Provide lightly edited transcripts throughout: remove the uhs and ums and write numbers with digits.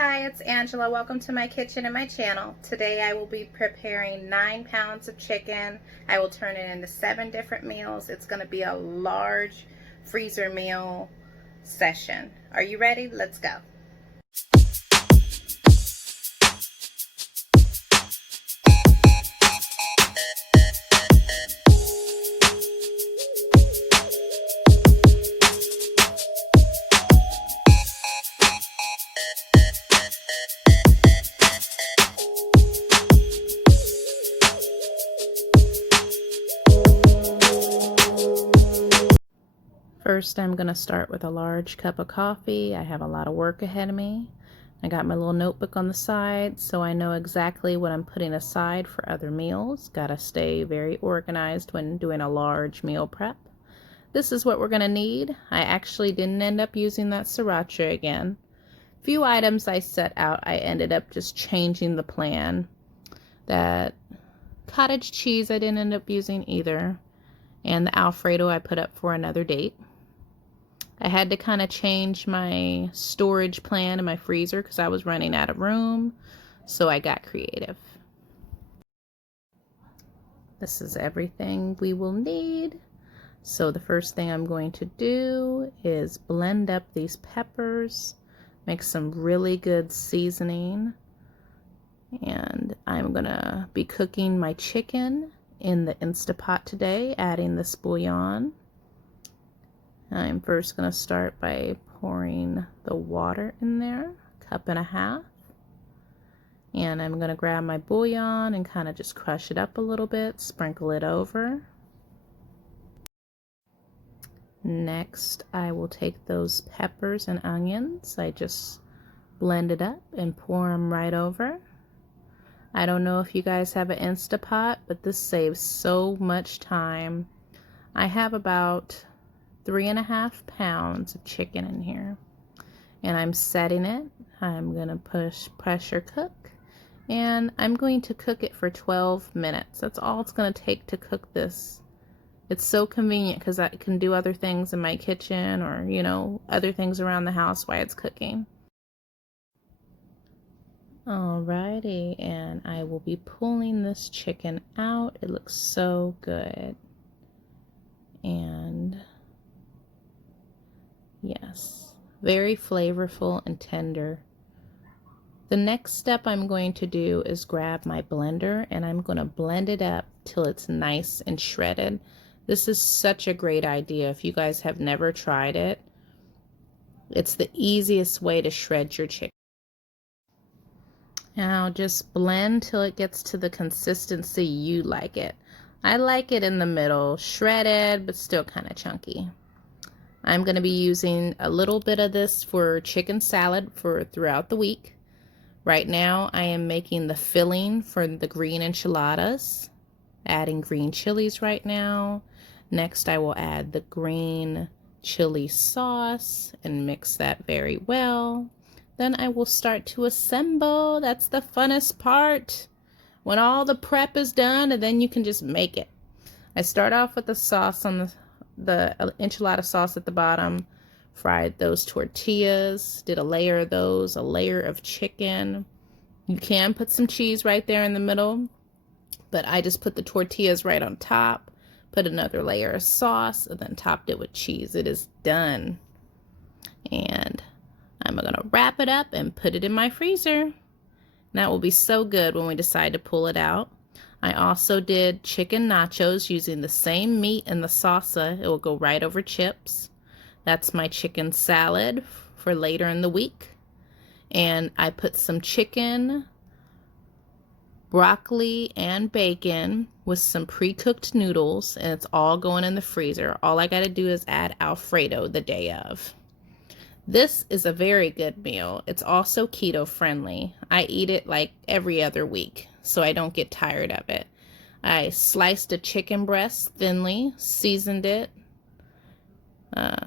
Hi, it's Angela. Welcome to my kitchen and my channel. Today I will be preparing 9 pounds of chicken. I will turn it into 7 different meals. It's going to be a large freezer meal session. Are you ready? Let's go. First, I'm going to start with a large cup of coffee. I have a lot of work ahead of me. I got my little notebook on the side, so I know exactly what I'm putting aside for other meals. Gotta stay very organized when doing a large meal prep. This is what we're going to need. I actually didn't end up using that sriracha again. Few items I set out, I ended up just changing the plan. That cottage cheese I didn't end up using either. And the Alfredo I put up for another date. I had to kind of change my storage plan in my freezer because I was running out of room, so I got creative. This is everything we will need. So the first thing I'm going to do is blend up these peppers, make some really good seasoning, and I'm gonna be cooking my chicken in the Instapot today, adding this bouillon. I'm first going to start by pouring the water in there, 1.5 cups. And I'm going to grab my bouillon and kind of just crush it up a little bit, sprinkle it over. Next, I will take those peppers and onions. I just blend it up and pour them right over. I don't know if you guys have an Instapot, but this saves so much time. I have about 3.5 pounds of chicken in here, and I'm setting it. I'm gonna push pressure cook, and I'm going to cook it for 12 minutes. That's all it's gonna take to cook this. It's so convenient because I can do other things in my kitchen, or other things around the house while it's cooking. Alrighty, and I will be pulling this chicken out. It looks so good. And yes, very flavorful and tender. The next step I'm going to do is grab my blender and I'm going to blend it up till it's nice and shredded. This is such a great idea. If you guys have never tried it, it's the easiest way to shred your chicken. Now just blend till it gets to the consistency you like it. I like it in the middle, shredded but still kind of chunky. I'm going to be using a little bit of this for chicken salad for throughout the week. Right now I am making the filling for the green enchiladas, adding green chilies right now. Next I will add the green chili sauce and mix that very well. Then I will start to assemble. That's the funnest part, when all the prep is done, and then you can just make it. I start off with the sauce on the enchilada sauce at the bottom, fried those tortillas, did a layer of those, a layer of chicken. You can put some cheese right there in the middle, but I just put the tortillas right on top, put another layer of sauce, and then topped it with cheese. It is done. And I'm gonna wrap it up and put it in my freezer. That will be so good when we decide to pull it out. I also did chicken nachos using the same meat and the salsa. It will go right over chips. That's my chicken salad for later in the week. And I put some chicken, broccoli, and bacon with some pre-cooked noodles, and it's all going in the freezer. All I gotta do is add Alfredo the day of. This is a very good meal. It's also keto friendly. I eat it like every other week, so I don't get tired of it. I sliced a chicken breast thinly, seasoned it.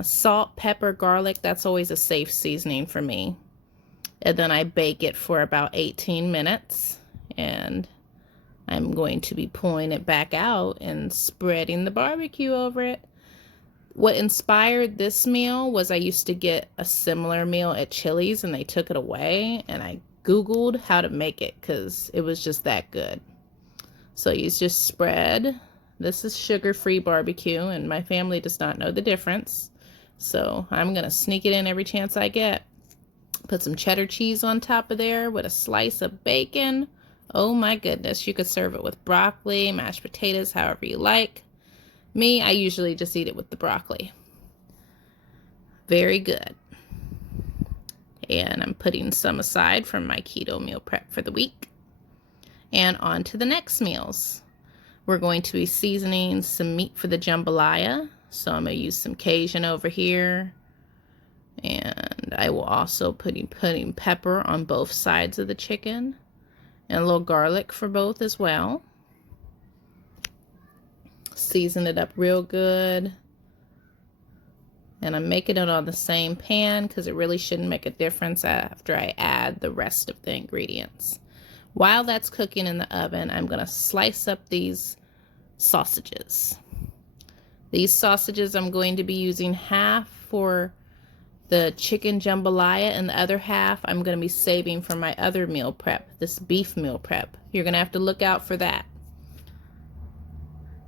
Salt, pepper, garlic, that's always a safe seasoning for me. And then I bake it for about 18 minutes. And I'm going to be pulling it back out and spreading the barbecue over it. What inspired this meal was I used to get a similar meal at Chili's and they took it away, and I Googled how to make it because it was just that good. So you just spread. This is sugar-free barbecue, and my family does not know the difference. So I'm going to sneak it in every chance I get. Put some cheddar cheese on top of there with a slice of bacon. Oh my goodness, you could serve it with broccoli, mashed potatoes, however you like. Me, I usually just eat it with the broccoli. Very good. And I'm putting some aside from my keto meal prep for the week. And on to the next meals. We're going to be seasoning some meat for the jambalaya. So I'm going to use some Cajun over here. And I will also putting pepper on both sides of the chicken. And a little garlic for both as well. Season it up real good. And I'm making it on the same pan because it really shouldn't make a difference after I add the rest of the ingredients. While that's cooking in the oven, I'm going to slice up these sausages. These sausages I'm going to be using half for the chicken jambalaya, and the other half I'm going to be saving for my other meal prep, this beef meal prep. You're going to have to look out for that.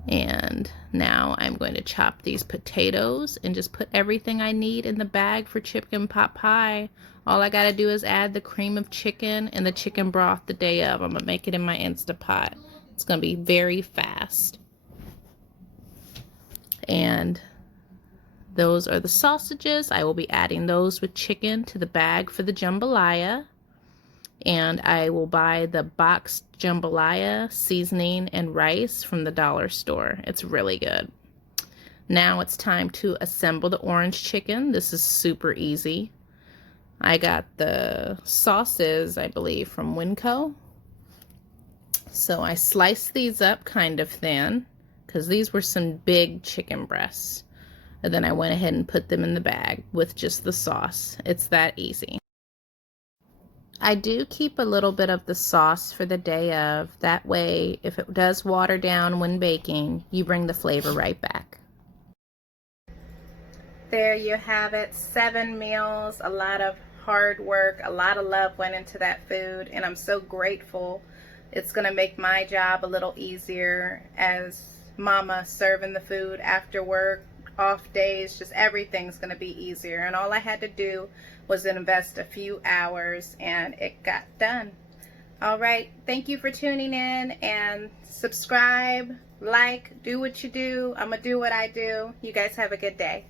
And now I'm going to chop these potatoes and just put everything I need in the bag for chicken pot pie. All I gotta do is add the cream of chicken and the chicken broth the day of. I'm gonna make it in my Instapot. It's gonna be very fast. And those are the sausages. I will be adding those with chicken to the bag for the jambalaya. And I will buy the boxed jambalaya seasoning and rice from the dollar store. It's really good. Now it's time to assemble the orange chicken. This is super easy. I got the sauces, I believe, from Winco. So I sliced these up kind of thin because these were some big chicken breasts. And then I went ahead and put them in the bag with just the sauce. It's that easy. I do keep a little bit of the sauce for the day of. That way, if it does water down when baking, you bring the flavor right back. There you have it. 7 meals, a lot of hard work, a lot of love went into that food, and I'm so grateful. It's going to make my job a little easier as mama serving the food after work, off days, just everything's going to be easier. And all I had to do was invest a few hours and it got done. All right, thank you for tuning in, and subscribe, like, do what you do. I'm gonna do what I do. You guys have a good day.